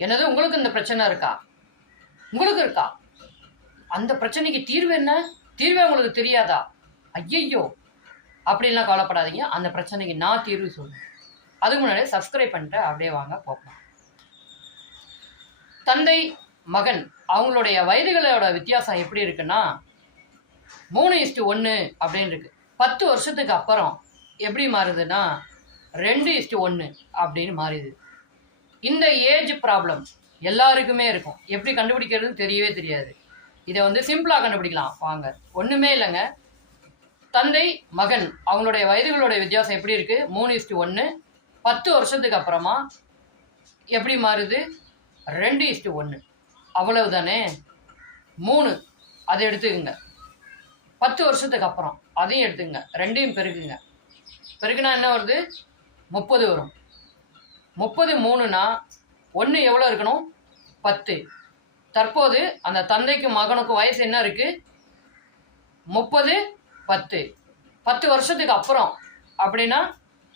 என்னது உங்களுக்கு இந்த பிரச்சனை இருக்கா? உங்களுக்கு இருக்கா? அந்த பிரச்சனைக்கு தீர்வு என்ன? தீர்வே உங்களுக்கு தெரியாதா? ஐயையோ, அப்படின்லாம் கவலைப்படாதீங்க. அந்த பிரச்சனைக்கு நான் தீர்வு சொல்லுவேன். அதுக்கு முன்னாடி சப்ஸ்கிரைப் பண்ணிட்டு அப்படியே வாங்க போகலாம். தந்தை மகன் அவங்களுடைய வயதுகளோட வித்தியாசம் எப்படி இருக்குன்னா 3:1 அப்படின்னு இருக்கு. 10 வருஷத்துக்கு அப்புறம் எப்படி மாறுதுன்னா 2:1 அப்படின்னு மாறிடுது. இந்த ஏஜ் ப்ராப்ளம் எல்லாருக்குமே இருக்கும். எப்படி கண்டுபிடிக்கிறதுன்னு தெரியவே தெரியாது. இதை வந்து சிம்பிளாக கண்டுபிடிக்கலாம் வாங்க. ஒன்றுமே இல்லைங்க. தந்தை மகன் அவங்களுடைய வயதுகளுடைய வித்தியாசம் எப்படி இருக்கு? 3:1. 10 வருஷத்துக்கு அப்புறமா எப்படி மாறுது? 2:1. அவ்வளவுதானே. 3 அதை எடுத்துக்குங்க. 10 வருஷத்துக்கு அப்புறம் அதையும் எடுத்துங்க. 2ஐயும் பெருக்குங்க. பெருக்குனா என்ன வருது? 30 வரும். 30 3னா 1 எவ்வளோ இருக்கணும்? 10. தற்போது அந்த தந்தைக்கும் மகனுக்கும் வயசு என்ன இருக்கு? 30 10. 10 வருஷத்துக்கு அப்புறம் அப்படின்னா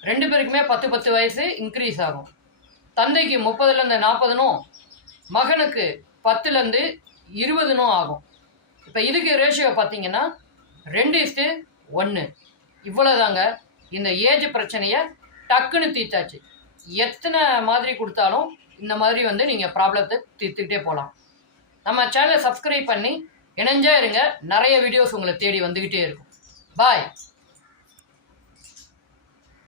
2 பேருக்குமே 10 10 வயசு இன்க்ரீஸ் ஆகும். தந்தைக்கு 30லேருந்து 40னும் மகனுக்கு 10லேருந்து 20னும் ஆகும். இப்போ இதுக்கு ரேஷியோ பார்த்தீங்கன்னா 2:1. இவ்வளோதாங்க. இந்த ஏஜ் பிரச்சனையை டக்குன்னு தீர்த்தாச்சு. எத்தனை மாதிரி கொடுத்தாலும் இந்த மாதிரி வந்து நீங்கள் ப்ராப்ளத்தை தீர்த்துக்கிட்டே போகலாம். நம்ம சேனலை சப்ஸ்கிரைப் பண்ணி இணைஞ்சே இருங்க. நிறைய வீடியோஸ் உங்களை தேடி வந்துக்கிட்டே இருக்கும். பாய்.